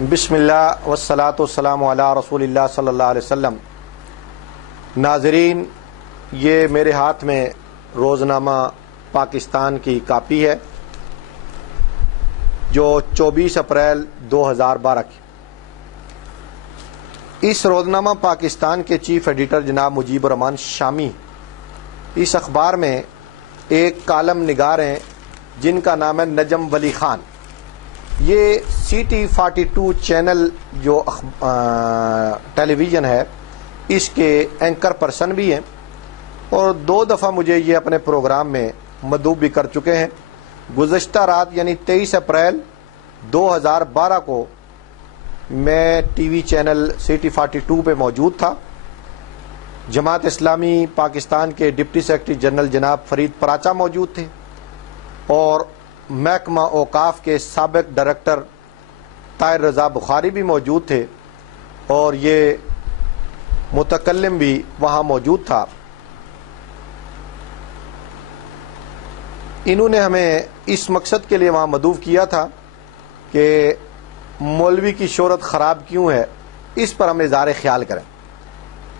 بسم اللہ والصلاۃ والسلام علی رسول اللہ صلی اللہ علیہ وسلم۔ ناظرین، یہ میرے ہاتھ میں روزنامہ پاکستان کی کاپی ہے جو 24 اپریل 2012 کی۔ اس روزنامہ پاکستان کے چیف ایڈیٹر جناب مجیب الرحمان شامی اس اخبار میں ایک کالم نگار ہیں جن کا نام ہے نجم ولی خان۔ یہ CT42 چینل جو ٹیلی ویژن ہے اس کے اینکر پرسن بھی ہیں اور 2 دفعہ مجھے یہ اپنے پروگرام میں مدعو بھی کر چکے ہیں۔ گزشتہ رات یعنی 23 اپریل 2012 کو میں ٹی وی چینل CT42 پہ موجود تھا۔ جماعت اسلامی پاکستان کے ڈپٹی سیکرٹری جنرل جناب فرید پراچا موجود تھے اور محکمہ اوقاف کے سابق ڈائریکٹر طاہر رضا بخاری بھی موجود تھے اور یہ متکلم بھی وہاں موجود تھا۔ انہوں نے ہمیں اس مقصد کے لیے وہاں مدعو کیا تھا کہ مولوی کی شہرت خراب کیوں ہے، اس پر ہم اظہار خیال کریں۔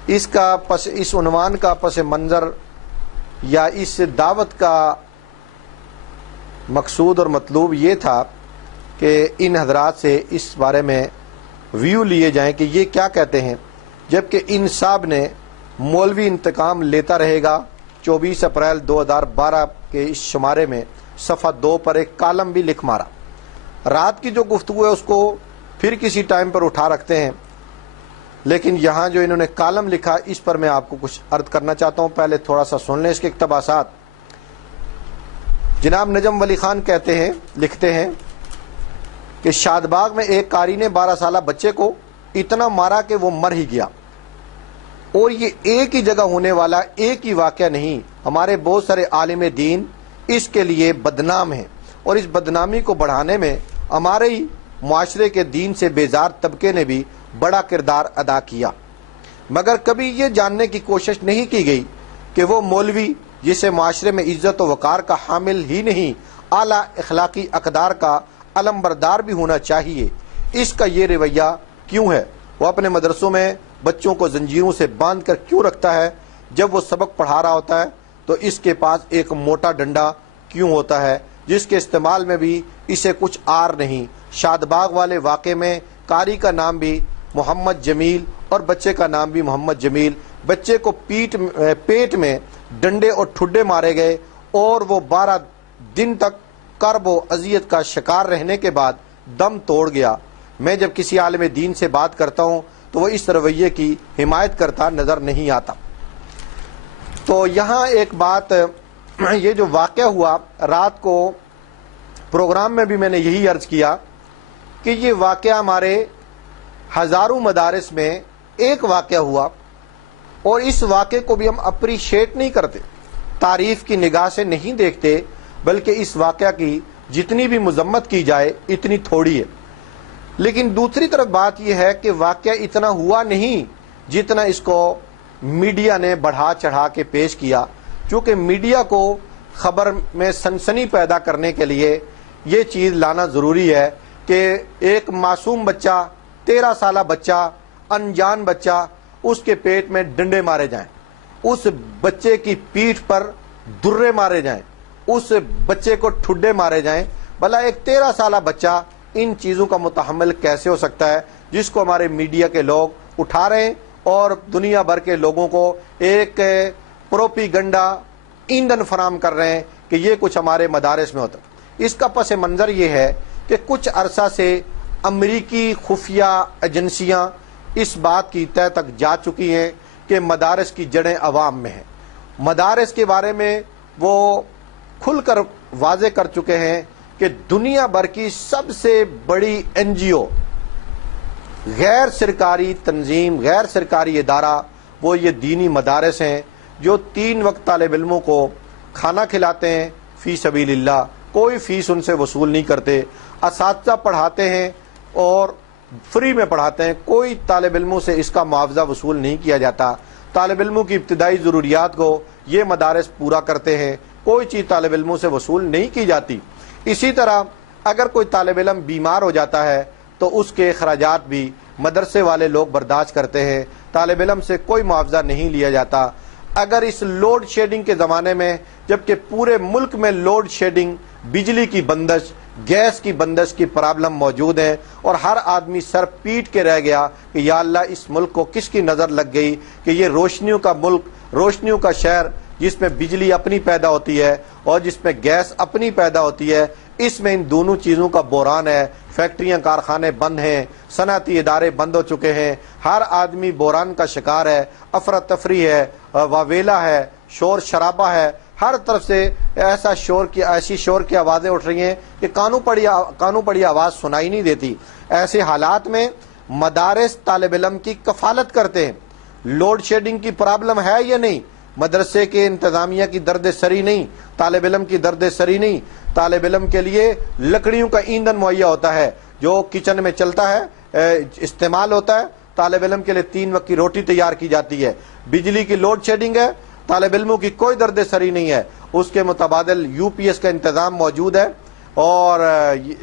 اس عنوان کا پس منظر یا اس دعوت کا مقصود اور مطلوب یہ تھا کہ ان حضرات سے اس بارے میں ویو لیے جائیں کہ یہ کیا کہتے ہیں، جبکہ ان صاحب نے مولوی انتقام لیتا رہے گا 24 اپریل 2012 کے اس شمارے میں صفحہ 2 پر ایک کالم بھی لکھ مارا۔ رات کی جو گفتگو ہے اس کو پھر کسی ٹائم پر اٹھا رکھتے ہیں، لیکن یہاں جو انہوں نے کالم لکھا اس پر میں آپ کو کچھ عرض کرنا چاہتا ہوں۔ پہلے تھوڑا سا سن لیں اس کے اقتباسات۔ جناب نجم ولی خان لکھتے ہیں کہ شاد باغ میں ایک قاری نے 12 سالہ بچے کو اتنا مارا کہ وہ مر ہی گیا، اور یہ ایک ہی جگہ ہونے والا ایک ہی واقعہ نہیں، ہمارے بہت سارے عالم دین اس کے لیے بدنام ہیں اور اس بدنامی کو بڑھانے میں ہمارے ہی معاشرے کے دین سے بیزار طبقے نے بھی بڑا کردار ادا کیا، مگر کبھی یہ جاننے کی کوشش نہیں کی گئی کہ وہ مولوی جسے معاشرے میں عزت و وقار کا حامل ہی نہیں اعلیٰ اخلاقی اقدار کا علمبردار بھی ہونا چاہیے، اس کا یہ رویہ کیوں ہے؟ وہ اپنے مدرسوں میں بچوں کو زنجیروں سے باندھ کر کیوں رکھتا ہے؟ جب وہ سبق پڑھا رہا ہوتا ہے تو اس کے پاس ایک موٹا ڈنڈا کیوں ہوتا ہے جس کے استعمال میں بھی اسے کچھ آر نہیں؟ شاد باغ والے واقعے میں قاری کا نام بھی محمد جمیل اور بچے کا نام بھی محمد جمیل۔ بچے کو پیٹ میں ڈنڈے اور ٹھڈے مارے گئے اور وہ 12 دن تک کرب و اذیت کا شکار رہنے کے بعد دم توڑ گیا۔ میں جب کسی عالم دین سے بات کرتا ہوں تو وہ اس رویے کی حمایت کرتا نظر نہیں آتا۔ تو یہاں ایک بات، یہ جو واقعہ ہوا رات کو پروگرام میں بھی میں نے یہی عرض کیا کہ یہ واقعہ ہمارے ہزاروں مدارس میں ایک واقعہ ہوا اور اس واقعے کو بھی ہم اپریشیٹ نہیں کرتے، تعریف کی نگاہ سے نہیں دیکھتے، بلکہ اس واقعہ کی جتنی بھی مذمت کی جائے اتنی تھوڑی ہے۔ لیکن دوسری طرف بات یہ ہے کہ واقعہ اتنا ہوا نہیں جتنا اس کو میڈیا نے بڑھا چڑھا کے پیش کیا، چونکہ میڈیا کو خبر میں سنسنی پیدا کرنے کے لیے یہ چیز لانا ضروری ہے کہ ایک معصوم بچہ، 13 سالہ بچہ، انجان بچہ، اس کے پیٹ میں ڈنڈے مارے جائیں، اس بچے کی پیٹھ پر درے مارے جائیں، اس بچے کو ٹھڈے مارے جائیں۔ بھلا ایک 13 سالہ بچہ ان چیزوں کا متحمل کیسے ہو سکتا ہے، جس کو ہمارے میڈیا کے لوگ اٹھا رہے ہیں اور دنیا بھر کے لوگوں کو ایک پروپیگنڈا ایندھن فراہم کر رہے ہیں کہ یہ کچھ ہمارے مدارس میں ہوتا ہے۔ اس کا پس منظر یہ ہے کہ کچھ عرصہ سے امریکی خفیہ ایجنسیاں اس بات کی تہ تک جا چکی ہیں کہ مدارس کی جڑیں عوام میں ہیں۔ مدارس کے بارے میں وہ کھل کر واضح کر چکے ہیں کہ دنیا بھر کی سب سے بڑی NGO، غیر سرکاری تنظیم، غیر سرکاری ادارہ، وہ یہ دینی مدارس ہیں جو 3 وقت طالب علموں کو کھانا کھلاتے ہیں فی سبیل اللہ، کوئی فیس ان سے وصول نہیں کرتے، اساتذہ پڑھاتے ہیں اور فری میں پڑھاتے ہیں، کوئی طالب علموں سے اس کا معاوضہ وصول نہیں کیا جاتا، طالب علموں کی ابتدائی ضروریات کو یہ مدارس پورا کرتے ہیں، کوئی چیز طالب علموں سے وصول نہیں کی جاتی۔ اسی طرح اگر کوئی طالب علم بیمار ہو جاتا ہے تو اس کے اخراجات بھی مدرسے والے لوگ برداشت کرتے ہیں، طالب علم سے کوئی معاوضہ نہیں لیا جاتا۔ اگر اس لوڈ شیڈنگ کے زمانے میں، جبکہ پورے ملک میں لوڈ شیڈنگ، بجلی کی بندش، گیس کی بندش کی پرابلم موجود ہے، اور ہر آدمی سر پیٹ کے رہ گیا کہ یا اللہ اس ملک کو کس کی نظر لگ گئی کہ یہ روشنیوں کا ملک، روشنیوں کا شہر، جس میں بجلی اپنی پیدا ہوتی ہے اور جس میں گیس اپنی پیدا ہوتی ہے، اس میں ان دونوں چیزوں کا بحران ہے۔ فیکٹریاں، کارخانے بند ہیں، صنعتی ادارے بند ہو چکے ہیں، ہر آدمی بحران کا شکار ہے، افراتفری ہے، واویلا ہے، شور شرابہ ہے، ہر طرف سے ایسی شور کی آوازیں اٹھ رہی ہیں کہ کانوں پڑی آواز سنائی نہیں دیتی۔ ایسے حالات میں مدارس طالب علم کی کفالت کرتے ہیں۔ لوڈ شیڈنگ کی پرابلم ہے یا نہیں؟ مدرسے کے انتظامیہ کی درد سری نہیں، طالب علم کی درد سری نہیں۔ طالب علم کے لیے لکڑیوں کا ایندھن مہیا ہوتا ہے جو کچن میں چلتا ہے، استعمال ہوتا ہے۔ طالب علم کے لیے 3 وقت کی روٹی تیار کی جاتی ہے۔ بجلی کی لوڈ شیڈنگ ہے، طالب علموں کی کوئی درد سری نہیں ہے۔ اس کے متبادل UPS کا انتظام موجود ہے، اور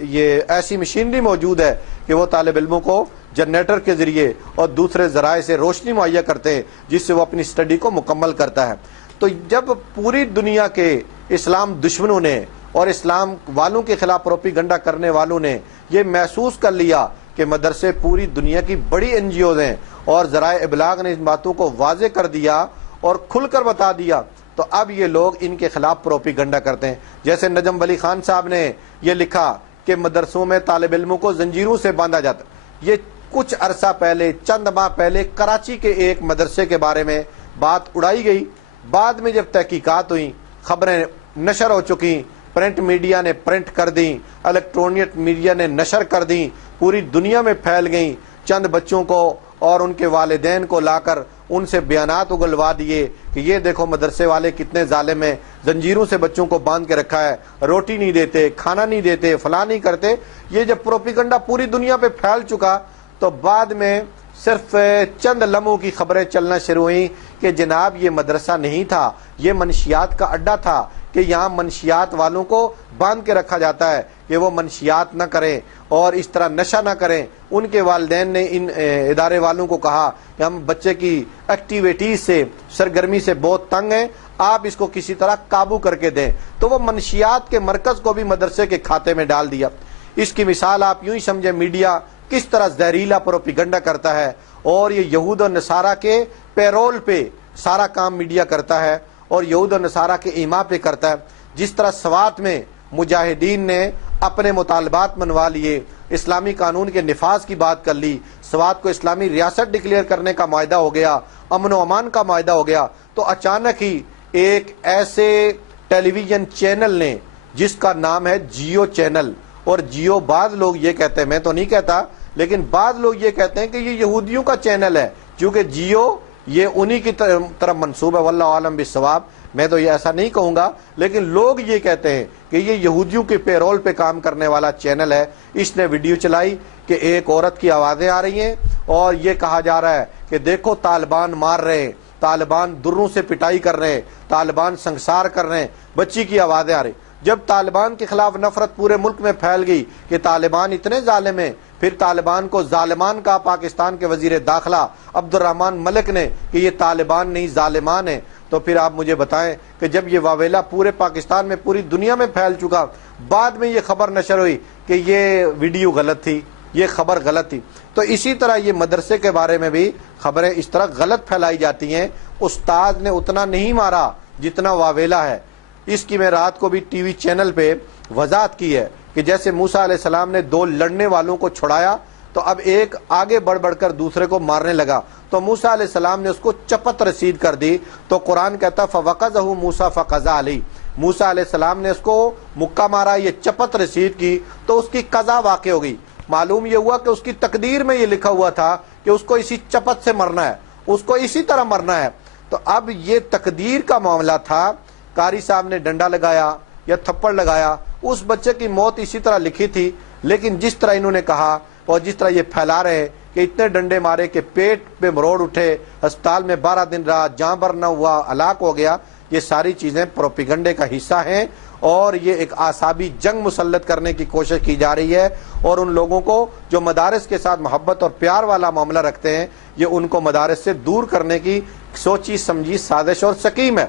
یہ ایسی مشینری موجود ہے کہ وہ طالب علموں کو جنریٹر کے ذریعے اور دوسرے ذرائع سے روشنی مہیا کرتے ہیں، جس سے وہ اپنی اسٹڈی کو مکمل کرتا ہے۔ تو جب پوری دنیا کے اسلام دشمنوں نے اور اسلام والوں کے خلاف پروپیگنڈا کرنے والوں نے یہ محسوس کر لیا کہ مدرسے پوری دنیا کی بڑی NGOs ہیں، اور ذرائع ابلاغ نے ان باتوں کو واضح کر دیا اور کھل کر بتا دیا، تو اب یہ لوگ ان کے خلاف پروپیگنڈا کرتے ہیں۔ جیسے نجم ولی خان صاحب نے یہ لکھا کہ مدرسوں میں طالب علموں کو زنجیروں سے باندھا جاتا۔ یہ کچھ عرصہ پہلے، چند ماہ پہلے کراچی کے ایک مدرسے کے بارے میں بات اڑائی گئی۔ بعد میں جب تحقیقات ہوئیں، خبریں نشر ہو چکی، پرنٹ میڈیا نے پرنٹ کر دیں، الیکٹرونک میڈیا نے نشر کر دیں، پوری دنیا میں پھیل گئیں۔ چند بچوں کو اور ان کے والدین کو لا کر ان سے بیانات اگلوا دیے کہ یہ دیکھو مدرسے والے کتنے ظالم ہیں، زنجیروں سے بچوں کو باندھ کے رکھا ہے، روٹی نہیں دیتے، کھانا نہیں دیتے، فلاں نہیں کرتے۔ یہ جب پروپیگنڈا پوری دنیا پہ پھیل چکا تو بعد میں صرف چند لمحوں کی خبریں چلنا شروع ہوئیں کہ جناب یہ مدرسہ نہیں تھا، یہ منشیات کا اڈا تھا، کہ یہاں منشیات والوں کو باندھ کے رکھا جاتا ہے کہ وہ منشیات نہ کریں اور اس طرح نشہ نہ کریں۔ ان کے والدین نے ان ادارے والوں کو کہا کہ ہم بچے کی ایکٹیویٹیز سے، سرگرمی سے بہت تنگ ہیں، آپ اس کو کسی طرح قابو کر کے دیں۔ تو وہ منشیات کے مرکز کو بھی مدرسے کے کھاتے میں ڈال دیا۔ اس کی مثال آپ یوں ہی سمجھیں، میڈیا کس طرح زہریلا پروپیگنڈا کرتا ہے، اور یہ یہود و نصارہ کے پیرول پہ سارا کام میڈیا کرتا ہے اور یہود و نصارہ کے ایما پہ کرتا ہے۔ جس طرح سوات میں مجاہدین نے اپنے مطالبات منوا لیے، اسلامی قانون کے نفاذ کی بات کر لی، سوات کو اسلامی ریاست ڈکلیئر کرنے کا معاہدہ ہو گیا، امن و امان کا معاہدہ ہو گیا، تو اچانک ہی ایک ایسے ٹیلی ویژن چینل نے جس کا نام ہے جیو چینل، اور جیو بعض لوگ یہ کہتے ہیں، میں تو نہیں کہتا، لیکن بعض لوگ یہ کہتے ہیں کہ یہ یہودیوں کا چینل ہے، کیونکہ جیو یہ انہی کی طرف منسوب ہے، واللہ عالم بالصواب، میں تو یہ ایسا نہیں کہوں گا، لیکن لوگ یہ کہتے ہیں کہ یہ یہودیوں کے پیرول پہ کام کرنے والا چینل ہے۔ اس نے ویڈیو چلائی کہ ایک عورت کی آوازیں آ رہی ہیں اور یہ کہا جا رہا ہے کہ دیکھو طالبان مار رہے ہیں، طالبان دروں سے پٹائی کر رہے ہیں، طالبان سنگسار کر رہے ہیں، بچی کی آوازیں آ رہی۔ جب طالبان کے خلاف نفرت پورے ملک میں پھیل گئی کہ طالبان اتنے ظالم ہیں، پھر طالبان کو ظالمان کہا پاکستان کے وزیر داخلہ عبد الرحمن ملک نے کہ یہ طالبان نہیں ظالمان ہیں۔ تو پھر آپ مجھے بتائیں کہ جب یہ واویلا پورے پاکستان میں، پوری دنیا میں پھیل چکا، بعد میں یہ خبر نشر ہوئی کہ یہ ویڈیو غلط تھی، یہ خبر غلط تھی، تو اسی طرح یہ مدرسے کے بارے میں بھی خبریں اس طرح غلط پھیلائی جاتی ہیں۔ استاد نے اتنا نہیں مارا جتنا واویلا ہے۔ اس کی میں رات کو بھی ٹی وی چینل پہ وضاحت کی ہے کہ جیسے موسیٰ علیہ السلام نے 2 لڑنے والوں کو چھڑایا تو اب ایک آگے بڑھ کر دوسرے کو مارنے لگا، تو موسیٰ علیہ السلام نے اس کو چپت رسید کر دی، تو قرآن کہتا فَوَقَذَهُ مُوسَىٰ فَقَضَىٰ عَلَيْهِ، موسیٰ علیہ السلام نے اس کو مکہ مارا، یہ چپت رسید کی تو اس کی قضا واقع ہو گئی۔ معلوم یہ ہوا کہ اس کی تقدیر میں یہ لکھا ہوا تھا کہ اس کو اسی چپت سے مرنا ہے، اس کو اسی طرح مرنا ہے۔ تو اب یہ تقدیر کا معاملہ تھا، قاری صاحب نے ڈنڈا لگایا یا تھپڑ لگایا، اس بچے کی موت اسی طرح لکھی تھی، لیکن جس طرح انہوں نے کہا اور جس طرح یہ پھیلا رہے کہ اتنے ڈنڈے مارے کہ پیٹ پہ مروڑ اٹھے، ہسپتال میں 12 دن رہا، جاں بر نہ ہوا، ہلاک ہو گیا، یہ ساری چیزیں پروپیگنڈے کا حصہ ہیں اور یہ ایک اعصابی جنگ مسلط کرنے کی کوشش کی جا رہی ہے، اور ان لوگوں کو جو مدارس کے ساتھ محبت اور پیار والا معاملہ رکھتے ہیں یہ ان کو مدارس سے دور کرنے کی سوچی سمجھی سازش اور سکیم ہے۔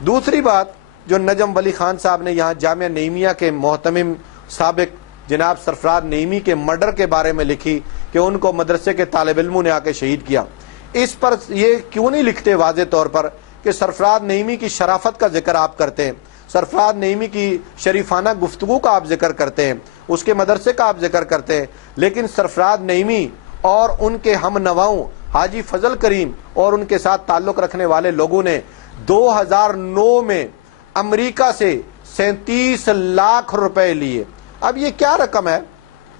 دوسری بات جو نجم ولی خان صاحب نے یہاں جامعہ نعیمیہ کے محتمم سابق جناب سرفراز نعیمی کے مرڈر کے بارے میں لکھی کہ ان کو مدرسے کے طالب علموں نے آ کے شہید کیا، اس پر یہ کیوں نہیں لکھتے واضح طور پر کہ سرفراز نعیمی کی شرافت کا ذکر آپ کرتے ہیں، سرفراز نعیمی کی شریفانہ گفتگو کا آپ ذکر کرتے ہیں، اس کے مدرسے کا آپ ذکر کرتے ہیں، لیکن سرفراز نعیمی اور ان کے ہم نواؤں حاجی فضل کریم اور ان کے ساتھ تعلق رکھنے والے لوگوں نے 2009 میں امریکہ سے 37 لاکھ روپے لیے۔ اب یہ کیا رقم ہے؟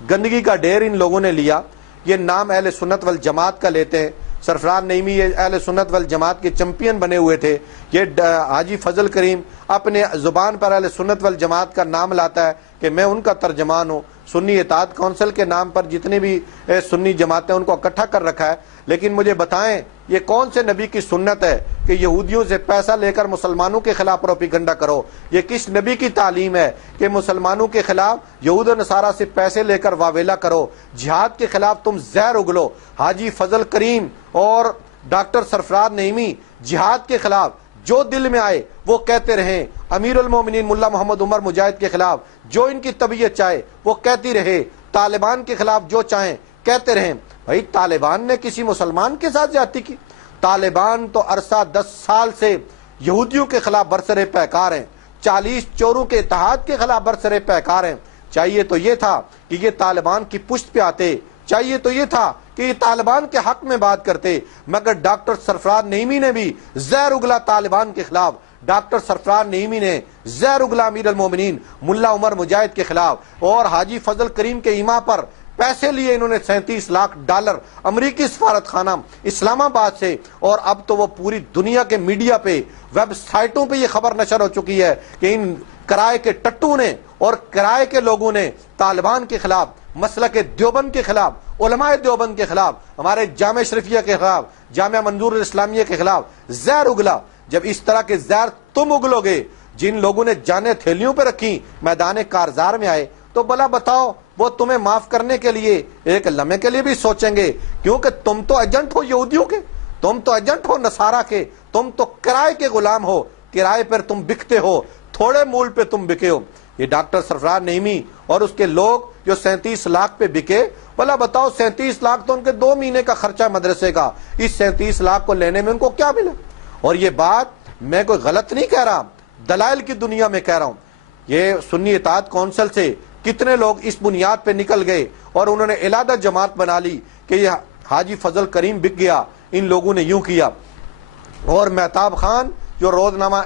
گندگی کا ڈھیر ان لوگوں نے لیا۔ یہ نام اہل سنت والجماعت کا لیتے ہیں، سرفراز نعیمی یہ اہل سنت والجماعت کے چمپئن بنے ہوئے تھے، یہ حاجی فضل کریم اپنے زبان پر اہل سنت والجماعت کا نام لاتا ہے کہ میں ان کا ترجمان ہوں، سنی اطاعت کونسل کے نام پر جتنی بھی سنی جماعتیں ان کو اکٹھا کر رکھا ہے۔ لیکن مجھے بتائیں یہ کون سے نبی کی سنت ہے کہ یہودیوں سے پیسہ لے کر مسلمانوں کے خلاف پروپیگنڈا کرو؟ یہ کس نبی کی تعلیم ہے کہ مسلمانوں کے خلاف یہود و نصارہ سے پیسے لے کر واویلا کرو؟ جہاد کے خلاف تم زہر اگلو۔ حاجی فضل کریم اور ڈاکٹر سرفراز نعیمی جہاد کے خلاف جو دل میں آئے وہ کہتے رہیں، امیر المومنین ملا محمد عمر مجاہد کے خلاف جو ان کی طبیعت چاہے وہ کہتی رہے، طالبان کے خلاف جو چاہیں کہتے رہیں۔ بھائی طالبان نے کسی مسلمان کے ساتھ زیادتی کی؟ طالبان تو عرصہ 10 سال سے یہودیوں کے خلاف برسر پیکار ہیں، 40 چوروں کے اتحاد کے خلاف برسر پیکار ہیں۔ چاہیے تو یہ تھا کہ یہ طالبان کی پشت پہ آتے، چاہیے تو یہ تھا کہ یہ طالبان کے حق میں بات کرتے، مگر ڈاکٹر سرفراز نعیمی نے بھی زہر اگلا طالبان کے خلاف، ڈاکٹر سرفراز نعیمی نے زہر اگلا امیر المومنین ملا عمر مجاہد کے خلاف، اور حاجی فضل کریم کے ایما پر پیسے لیے انہوں نے $37 لاکھ امریکی سفارت خانہ اسلام آباد سے، اور اب تو وہ پوری دنیا کے میڈیا پہ ویب سائٹوں پہ یہ خبر نشر ہو چکی ہے کہ ان کرائے کے ٹٹو نے اور کرائے کے لوگوں نے طالبان کے خلاف، مسلک دیوبند کے خلاف، علماء دیوبند کے خلاف، ہمارے جامعہ شریفیہ کے خلاف، جامعہ منظور الاسلامیہ کے خلاف زہر اگلا۔ جب اس طرح کے زہر تم اگلو گے، جن لوگوں نے جانیں تھیلیوں پہ رکھی میدان کارزار میں آئے، تو بلا بتاؤ وہ تمہیں معاف کرنے کے لیے ایک لمحے کے لیے بھی سوچیں گے؟ کیونکہ تم تو ایجنٹ ہو یہودیوں کے، تم تو ایجنٹ ہو نصارہ کے، تم تو کرائے کے غلام ہو، کرائے پر تم بکتے ہو، تھوڑے مول پہ تم بکے ہو۔ یہ ڈاکٹر سرفراز نعیمی اور اس کے لوگ جو 37 لاکھ پہ بکے، بلا بتاؤ 37 لاکھ تو ان کے 2 مہینے کا خرچہ مدرسے کا، اس 37 لاکھ کو لینے میں ان کو کیا ملا؟ اور یہ بات میں کوئی غلط نہیں کہہ رہا، دلائل کی دنیا میں کہہ رہا ہوں۔ یہ سنی اطاعت کونسل سے کتنے لوگ اس بنیاد پہ نکل گئے اور انہوں نے علیحدہ جماعت بنا لی کہ یہ حاجی فضل کریم بک گیا، ان لوگوں نے یوں کیا۔ اور مہتاب خان جو روزنامہ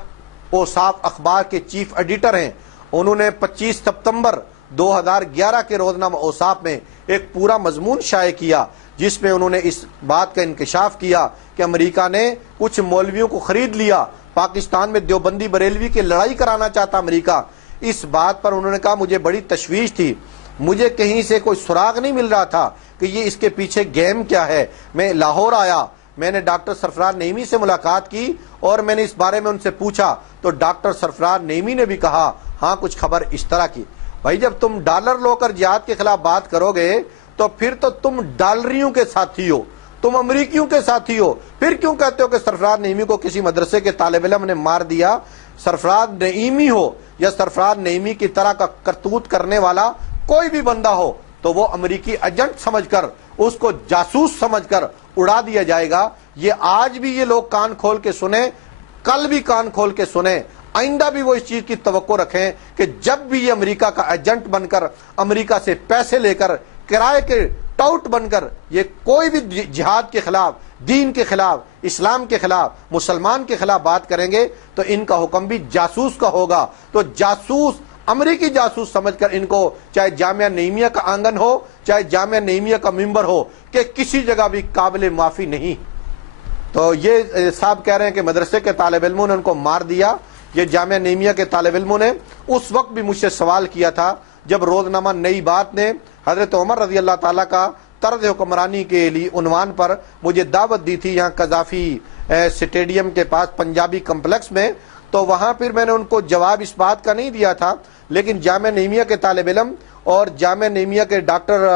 اوصاف اخبار کے چیف ایڈیٹر ہیں، انہوں نے 25 ستمبر 2011 کے روزنامہ اوصاف میں ایک پورا مضمون شائع کیا جس میں انہوں نے اس بات کا انکشاف کیا کہ امریکہ نے کچھ مولویوں کو خرید لیا، پاکستان میں دیوبندی بریلوی کی لڑائی کرانا چاہتا امریکہ۔ اس بات پر انہوں نے کہا مجھے بڑی تشویش تھی، مجھے کہیں سے کوئی سراغ نہیں مل رہا تھا کہ یہ اس کے پیچھے گیم کیا ہے۔ میں لاہور آیا، میں نے ڈاکٹر سرفراز نعیمی سے ملاقات کی اور میں نے اس بارے میں ان سے پوچھا تو ڈاکٹر سرفراز نعیمی نے بھی کہا ہاں کچھ خبر اس طرح کی۔ بھائی جب تم ڈالر لو کر جہاد کے خلاف بات کرو گے تو پھر تو تم ڈالریوں کے ساتھی ہو، تم امریکیوں کے ساتھی ہو، پھر کیوں کہتے ہو کہ سرفراز نعیمی کو کسی مدرسے کے طالب علم نے مار دیا؟ سرفراز نعیمی ہو یا سرفراز نعیمی کی طرح کا کرتوت کرنے والا کوئی بھی بندہ ہو تو وہ امریکی ایجنٹ سمجھ کر، اس کو جاسوس سمجھ کر اڑا دیا جائے گا۔ یہ آج بھی یہ لوگ کان کھول کے سنیں، کل بھی کان کھول کے سنیں، آئندہ بھی وہ اس چیز کی توقع رکھیں کہ جب بھی یہ امریکہ کا ایجنٹ بن کر، امریکہ سے پیسے لے کر، کرائے کے ٹاؤٹ بن کر یہ کوئی بھی جہاد کے خلاف، دین کے خلاف، اسلام کے خلاف، مسلمان کے خلاف بات کریں گے تو ان کا حکم بھی جاسوس کا ہوگا۔ تو جاسوس، امریکی جاسوس سمجھ کر ان کو، چاہے جامعہ نعیمیہ کا آنگن ہو، چاہے جامعہ نعیمیہ کا ممبر ہو، کہ کسی جگہ بھی قابل معافی نہیں۔ تو یہ صاحب کہہ رہے ہیں کہ مدرسے کے طالب علموں نے ان کو مار دیا۔ یہ جامعہ نعیمیہ کے طالب علموں نے اس وقت بھی مجھ سے سوال کیا تھا جب روزنامہ نئی بات نے حضرت عمر رضی اللہ تعالیٰ کا طرز حکمرانی کے لیے عنوان پر مجھے دعوت دی تھی یہاں قذافی اسٹیڈیم کے پاس پنجابی کمپلیکس میں، تو وہاں پھر میں نے ان کو جواب اس بات کا نہیں دیا تھا، لیکن جامعہ نعیمیہ کے طالب علم اور جامعہ نعیمیہ کے ڈاکٹر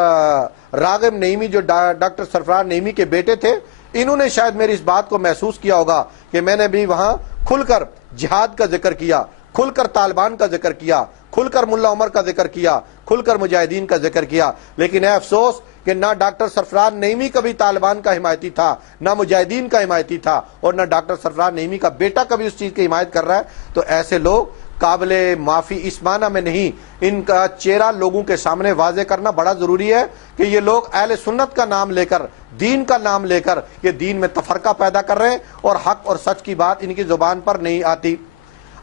راغب نعیمی جو ڈاکٹر سرفراز نعیمی کے بیٹے تھے، انہوں نے شاید میری اس بات کو محسوس کیا ہوگا کہ میں نے بھی وہاں کھل کر جہاد کا ذکر کیا، کھل کر طالبان کا ذکر کیا، کھل کر ملا عمر کا ذکر کیا، کھل کر مجاہدین کا ذکر کیا. لیکن اے افسوس کہ نہ ڈاکٹر سرفراز نعیمی کبھی طالبان کا حمایتی تھا، نہ مجاہدین کا حمایتی تھا، اور نہ ڈاکٹر سرفراز نعیمی کا بیٹا کبھی اس چیز کی حمایت کر رہا ہے. تو ایسے لوگ قابل معافی اس معنی میں نہیں، ان کا چہرہ لوگوں کے سامنے واضح کرنا بڑا ضروری ہے کہ یہ لوگ اہل سنت کا نام لے کر، دین کا نام لے کر یہ دین میں تفرقہ پیدا کر رہے ہیں، اور حق اور سچ کی بات ان کی زبان پر نہیں آتی.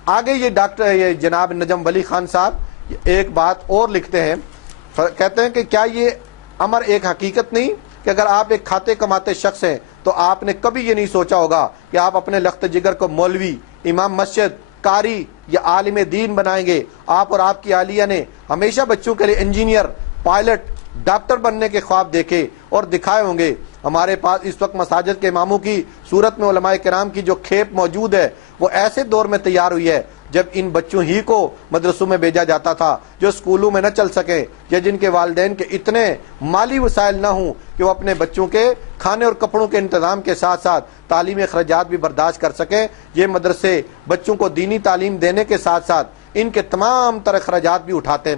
آگے یہ جناب نجم ولی خان صاحب ایک بات اور لکھتے ہیں، کہتے ہیں کہ کیا یہ امر ایک حقیقت نہیں کہ اگر آپ ایک کھاتے کماتے شخص ہیں تو آپ نے کبھی یہ نہیں سوچا ہوگا کہ آپ اپنے لخت جگر کو مولوی، امام مسجد، قاری یا عالم دین بنائیں گے. آپ اور آپ کی اہلیہ نے ہمیشہ بچوں کے لیے انجینئر، پائلٹ، ڈاکٹر بننے کے خواب دیکھے اور دکھائے ہوں گے. ہمارے پاس اس وقت مساجد کے اماموں کی صورت میں علماء کرام کی جو کھیپ موجود ہے وہ ایسے دور میں تیار ہوئی ہے جب ان بچوں ہی کو مدرسوں میں بھیجا جاتا تھا جو اسکولوں میں نہ چل سکے، یا جن کے والدین کے اتنے مالی وسائل نہ ہوں کہ وہ اپنے بچوں کے کھانے اور کپڑوں کے انتظام کے ساتھ ساتھ تعلیمی اخراجات بھی برداشت کر سکیں. یہ مدرسے بچوں کو دینی تعلیم دینے کے ساتھ ساتھ ان کے تمام تر اخراجات بھی اٹھاتے ہیں،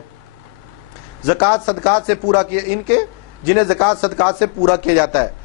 زکوٰۃ صدقات سے پورا کیے، ان کے جنہیں زکوٰۃ صدقات سے پورا کیا جاتا ہے.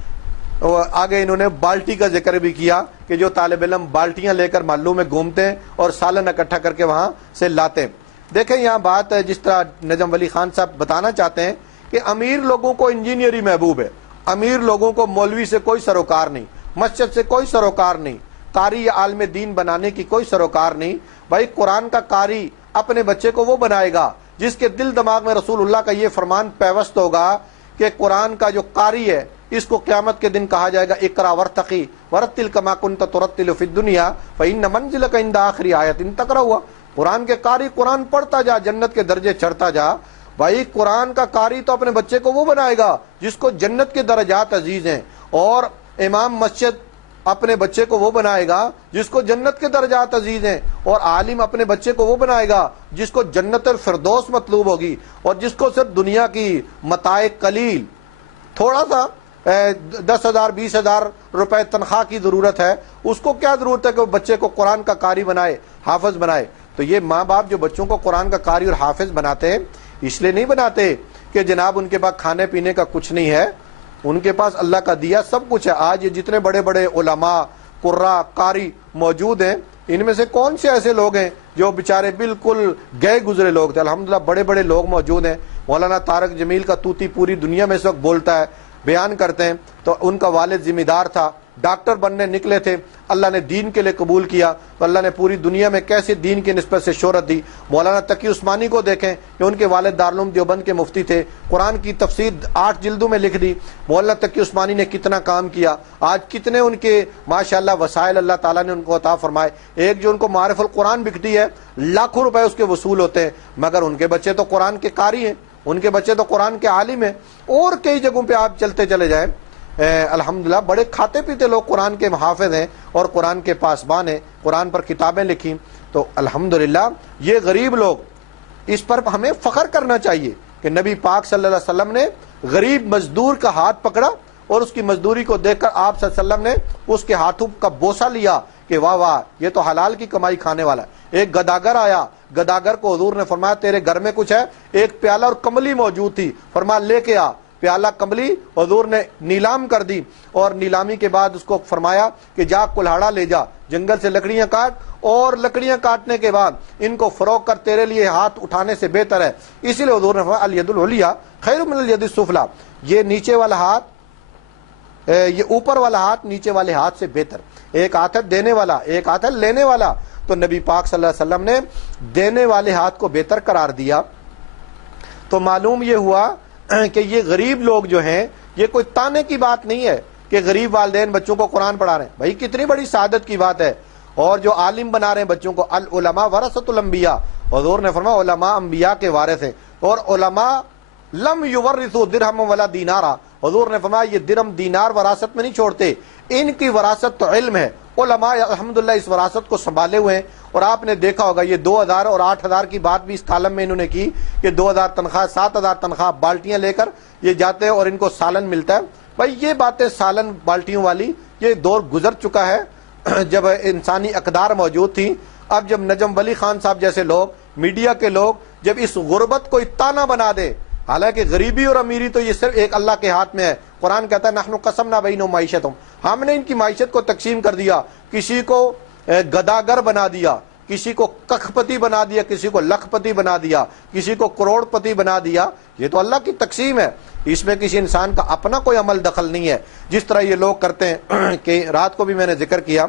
اور آگے انہوں نے بالٹی کا ذکر بھی کیا کہ جو طالب علم بالٹیاں لے کر محلوں میں گھومتے ہیں اور سالن اکٹھا کر کے وہاں سے لاتے ہیں. دیکھیں یہاں بات ہے، جس طرح نجم ولی خان صاحب بتانا چاہتے ہیں کہ امیر لوگوں کو انجینئری محبوب ہے، امیر لوگوں کو مولوی سے کوئی سروکار نہیں، مسجد سے کوئی سروکار نہیں، قاری یا عالم دین بنانے کی کوئی سروکار نہیں. بھائی قرآن کا قاری اپنے بچے کو وہ بنائے گا جس کے دل دماغ میں رسول اللہ کا یہ فرمان پیوست ہوگا کہ قرآن کا جو قاری ہے اس کو قیامت کے دن کہا جائے گا اقرا ورتقی ورتل کما کنت ترتل فی الدنیا فإن منزلک عند آخر آیۃ تقرأها. قرآن کے قاری قرآن پڑھتا جا، جنت کے درجے چڑھتا جا. بھائی قرآن کا قاری تو اپنے بچے کو وہ بنائے گا جس کو جنت کے درجات عزیز ہیں، اور امام مسجد اپنے بچے کو وہ بنائے گا جس کو جنت کے درجات عزیز ہیں، اور عالم اپنے بچے کو وہ بنائے گا جس کو جنت الفردوس مطلوب ہوگی، اور جس کو صرف دنیا کی متاع قلیل، تھوڑا سا 10,000 20,000 روپے تنخواہ کی ضرورت ہے، اس کو کیا ضرورت ہے کہ وہ بچے کو قرآن کا قاری بنائے، حافظ بنائے. تو یہ ماں باپ جو بچوں کو قرآن کا قاری اور حافظ بناتے ہیں اس لیے نہیں بناتے کہ جناب ان کے پاس کھانے پینے کا کچھ نہیں ہے، ان کے پاس اللہ کا دیا سب کچھ ہے. آج یہ جتنے بڑے بڑے علماء، قراء، قاری موجود ہیں، ان میں سے کون سے ایسے لوگ ہیں جو بیچارے بالکل گئے گزرے لوگ تھے؟ الحمدللہ بڑے بڑے لوگ موجود ہیں. مولانا طارق جمیل کا طوطی پوری دنیا میں اس وقت بولتا ہے، بیان کرتے ہیں. تو ان کا والد ذمہ دار تھا، ڈاکٹر بننے نکلے تھے، اللہ نے دین کے لیے قبول کیا تو اللہ نے پوری دنیا میں کیسے دین کی نسبت سے شہرت دی. مولانا تقی عثمانی کو دیکھیں کہ ان کے والد دارالعلوم دیوبند کے مفتی تھے، قرآن کی تفسیر 8 جلدوں میں لکھ دی. مولانا تقی عثمانی نے کتنا کام کیا، آج کتنے ان کے ماشاءاللہ وسائل اللہ تعالیٰ نے ان کو عطا فرمائے. ایک جو ان کو معارف القرآن بکتی ہے، لاکھوں روپے اس کے وصول ہوتے ہیں، مگر ان کے بچے تو قرآن کے قاری ہیں، ان کے بچے تو قرآن کے عالم ہیں. اور کئی جگہوں پہ آپ چلتے چلے جائیں، الحمدللہ بڑے کھاتے پیتے لوگ قرآن کے محافظ ہیں اور قرآن کے پاسبان ہیں، قرآن پر کتابیں لکھی. تو الحمدللہ یہ غریب لوگ، اس پر ہمیں فخر کرنا چاہیے کہ نبی پاک صلی اللہ علیہ وسلم نے غریب مزدور کا ہاتھ پکڑا اور اس کی مزدوری کو دیکھ کر آپ صلی اللہ علیہ وسلم نے اس کے ہاتھوں کا بوسہ لیا کہ واہ واہ یہ تو حلال کی کمائی کھانے والا ہے. ایک گداگر آیا، گداگر کو حضور نے فرمایا تیرے گھر میں کچھ ہے؟ ایک پیالہ اور کملی موجود تھی، فرمایا لے کے آ. پیالہ کملی حضور نے نیلام کر دی، اور نیلامی کے بعد اس کو فرمایا کہ جا کلہاڑا لے جا، جنگل سے لکڑیاں کاٹ، اور لکڑیاں کاٹنے کے بعد ان کو فروخت کر، تیرے لیے ہاتھ اٹھانے سے بہتر ہے. اسی لیے حضور نے فرمایا الید العلیٰ خیر من الید السفلیٰ، یہ نیچے والا ہاتھ، یہ اوپر والا ہاتھ نیچے والے ہاتھ سے بہتر. ایک ہاتھ ہے دینے والا، ایک ہاتھ ہے لینے والا. تو نبی پاک صلی اللہ علیہ وسلم نے دینے والے ہاتھ کو بہتر قرار دیا. تو معلوم یہ ہوا کہ یہ غریب لوگ جو ہیں، یہ کوئی تانے کی بات نہیں ہے کہ غریب والدین بچوں کو قرآن پڑھا رہے ہیں. بھائی کتنی بڑی سعادت کی بات ہے. اور جو عالم بنا رہے ہیں بچوں کو، العلماء ورثۃ الانبیاء، حضور نے فرمایا علماء انبیاء کے وارث ہیں. اور علماء لم یورثوا درہما ولا دینارا، حضور نے فرمایا یہ درہم دینار وراثت میں نہیں چھوڑتے، ان کی وراثت تو علم ہے۔ علماء الحمدللہ اس وراثت کو سنبھالے ہوئے ہیں، اور آپ نے دیکھا ہوگا یہ 2000 اور 8000 کی بات بھی اس کالم میں انہوں نے کی کہ 2000 تنخواہ 7000 تنخواہ بالٹیاں لے کر یہ جاتے ہیں اور ان کو سالن ملتا ہے۔ بھائی یہ باتیں سالن بالٹیوں والی یہ دور گزر چکا ہے جب انسانی اقدار موجود تھی۔ اب جب نجم ولی خان صاحب جیسے لوگ، میڈیا کے لوگ جب اس غربت کو تانا بنا دے، حالانکہ غریبی اور امیری تو یہ صرف ایک اللہ کے ہاتھ میں ہے۔ قرآن کہتا ہے نحن قسمنا بینہم معیشتہم، ہم نے ان کی معیشت کو تقسیم کر دیا، کسی کو گداگر بنا دیا، کسی کو ککھ پتی بنا دیا، کسی کو لکھ پتی بنا دیا، کسی کو کروڑ پتی بنا دیا۔ یہ تو اللہ کی تقسیم ہے، اس میں کسی انسان کا اپنا کوئی عمل دخل نہیں ہے۔ جس طرح یہ لوگ کرتے ہیں کہ رات کو بھی میں نے ذکر کیا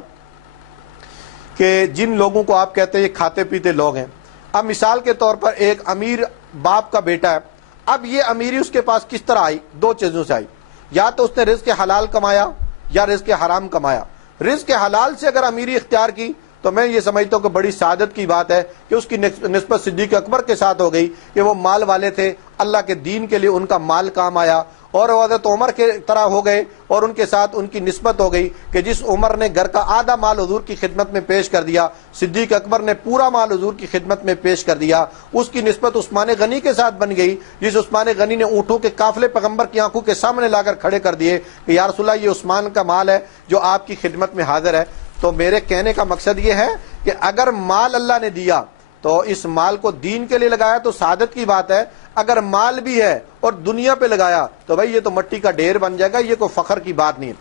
کہ جن لوگوں کو آپ کہتے ہیں یہ کھاتے پیتے لوگ ہیں، اب مثال کے طور پر ایک امیر باپ کا بیٹا ہے، اب یہ امیری اس کے پاس کس طرح آئی؟ دو چیزوں سے آئی، یا تو اس نے رزق حلال کمایا یا رزق حرام کمایا۔ رزق حلال سے اگر امیری اختیار کی تو میں یہ سمجھتا ہوں کہ بڑی سعادت کی بات ہے کہ اس کی نسبت صدیق اکبر کے ساتھ ہو گئی کہ وہ مال والے تھے، اللہ کے دین کے لیے ان کا مال کام آیا، اور حضرت عمر کے طرح ہو گئے اور ان کے ساتھ ان کی نسبت ہو گئی کہ جس عمر نے گھر کا آدھا مال حضور کی خدمت میں پیش کر دیا، صدیق اکبر نے پورا مال حضور کی خدمت میں پیش کر دیا۔ اس کی نسبت عثمان غنی کے ساتھ بن گئی، جس عثمان غنی نے اونٹوں کے قافلے پیغمبر کی آنکھوں کے سامنے لا کر کھڑے کر دیے کہ یا رسول اللہ یہ عثمان کا مال ہے جو آپ کی خدمت میں حاضر ہے۔ تو میرے کہنے کا مقصد یہ ہے کہ اگر مال اللہ نے دیا تو اس مال کو دین کے لیے لگایا تو سعادت کی بات ہے، اگر مال بھی ہے اور دنیا پہ لگایا تو بھائی یہ تو مٹی کا ڈھیر بن جائے گا، یہ کوئی فخر کی بات نہیں ہے۔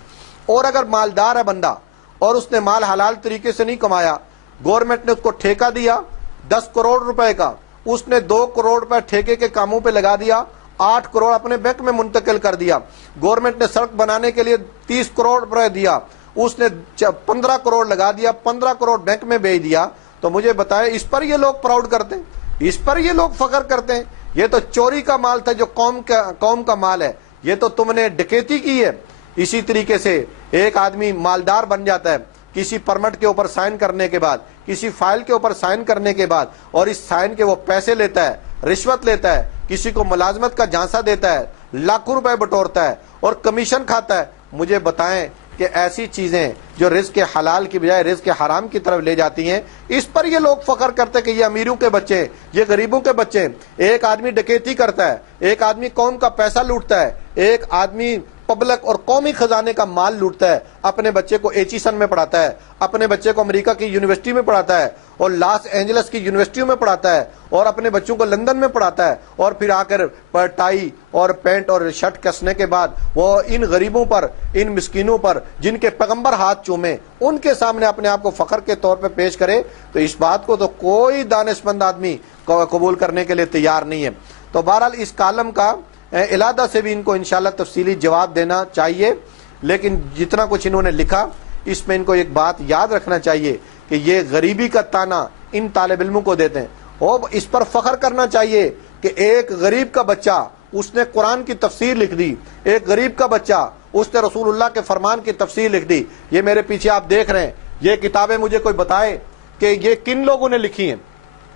اور اگر مالدار ہے بندہ اور اس نے مال حلال طریقے سے نہیں کمایا، گورنمنٹ نے اس کو ٹھیکہ دیا 10 کروڑ روپے کا، اس نے 2 کروڑ روپے ٹھیکے کے کاموں پہ لگا دیا، 8 کروڑ اپنے بینک میں منتقل کر دیا۔ گورنمنٹ نے سڑک بنانے کے لیے 30 کروڑ روپے دیا، اس نے 15 کروڑ لگا دیا، 15 کروڑ بینک میں بھیج دیا۔ تو مجھے بتائیں اس پر یہ لوگ پراؤڈ کرتے ہیں، اس پر یہ لوگ فخر کرتے ہیں؟ یہ تو چوری کا مال تھا جو قوم کا مال ہے، یہ تو تم نے ڈکیتی کی ہے۔ اسی طریقے سے ایک آدمی مالدار بن جاتا ہے کسی پرمٹ کے اوپر سائن کرنے کے بعد، کسی فائل کے اوپر سائن کرنے کے بعد، اور اس سائن کے وہ پیسے لیتا ہے، رشوت لیتا ہے، کسی کو ملازمت کا جھانسا دیتا ہے، لاکھوں روپے بٹورتا ہے اور کمیشن کھاتا ہے۔ مجھے بتائیں کہ ایسی چیزیں جو رزق حلال کی بجائے رزق حرام کی طرف لے جاتی ہیں، اس پر یہ لوگ فخر کرتے کہ یہ امیروں کے بچے ہیں، یہ غریبوں کے بچے ہیں۔ ایک آدمی ڈکیتی کرتا ہے، ایک آدمی قوم کا پیسہ لوٹتا ہے، ایک آدمی پبلک اور قومی خزانے کا مال لوٹتا ہے، اپنے بچے کو ایچیسن میں پڑھاتا ہے، اپنے بچے کو امریکہ کی یونیورسٹی میں پڑھاتا ہے اور لاس اینجلس کی یونیورسٹیوں میں پڑھاتا ہے، اور اپنے بچوں کو لندن میں پڑھاتا ہے، اور پھر آ کر ٹائی اور پینٹ اور شرٹ کسنے کے بعد وہ ان غریبوں پر، ان مسکینوں پر جن کے پیغمبر ہاتھ چومے، ان کے سامنے اپنے آپ کو فخر کے طور پہ پیش کرے، تو اس بات کو تو کوئی دانشمند آدمی قبول کرنے کے لیے تیار نہیں ہے۔ تو بہرحال اس کالم کا علادہ سے بھی ان کو انشاءاللہ تفصیلی جواب دینا چاہیے، لیکن جتنا کچھ انہوں نے لکھا اس میں ان کو ایک بات یاد رکھنا چاہیے کہ یہ غریبی کا تانا ان طالب علموں کو دیتے ہیں، اور اس پر فخر کرنا چاہیے کہ ایک غریب کا بچہ اس نے قرآن کی تفسیر لکھ دی، ایک غریب کا بچہ اس نے رسول اللہ کے فرمان کی تفسیر لکھ دی۔ یہ میرے پیچھے آپ دیکھ رہے ہیں، یہ کتابیں مجھے کوئی بتائے کہ یہ کن لوگوں نے لکھی ہیں،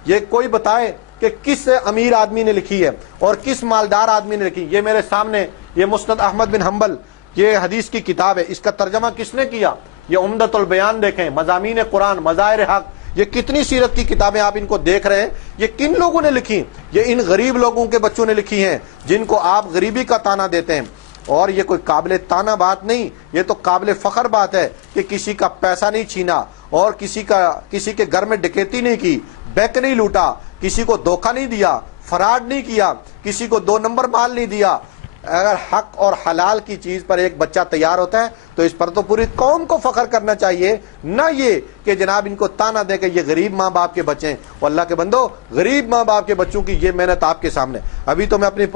یہ کوئی بتائے کہ کس امیر آدمی نے لکھی ہے اور کس مالدار آدمی نے لکھی۔ یہ میرے سامنے یہ مسند احمد بن حنبل، یہ حدیث کی کتاب ہے، اس کا ترجمہ کس نے کیا؟ یہ عمدۃ البیان دیکھیں، مضامین قرآن، مظاہر حق، یہ کتنی سیرت کی کتابیں آپ ان کو دیکھ رہے ہیں، یہ کن لوگوں نے لکھی؟ یہ ان غریب لوگوں کے بچوں نے لکھی ہیں جن کو آپ غریبی کا تانا دیتے ہیں۔ اور یہ کوئی قابل تانا بات نہیں، یہ تو قابل فخر بات ہے کہ کسی کا پیسہ نہیں چھینا اور کسی کے گھر میں ڈکیتی نہیں کی، بینک نہیں لوٹا، کسی کو دھوکہ نہیں دیا، فراڈ نہیں کیا، کسی کو 2 نمبر مال نہیں دیا۔ اگر حق اور حلال کی چیز پر ایک بچہ تیار ہوتا ہے تو اس پر تو پوری قوم کو فخر کرنا چاہیے، نہ یہ کہ جناب ان کو تانا دے کہ یہ غریب ماں باپ کے بچے ہیں۔ اور اللہ کے بندو، غریب ماں باپ کے بچوں کی یہ محنت آپ کے سامنے، ابھی تو میں اپنی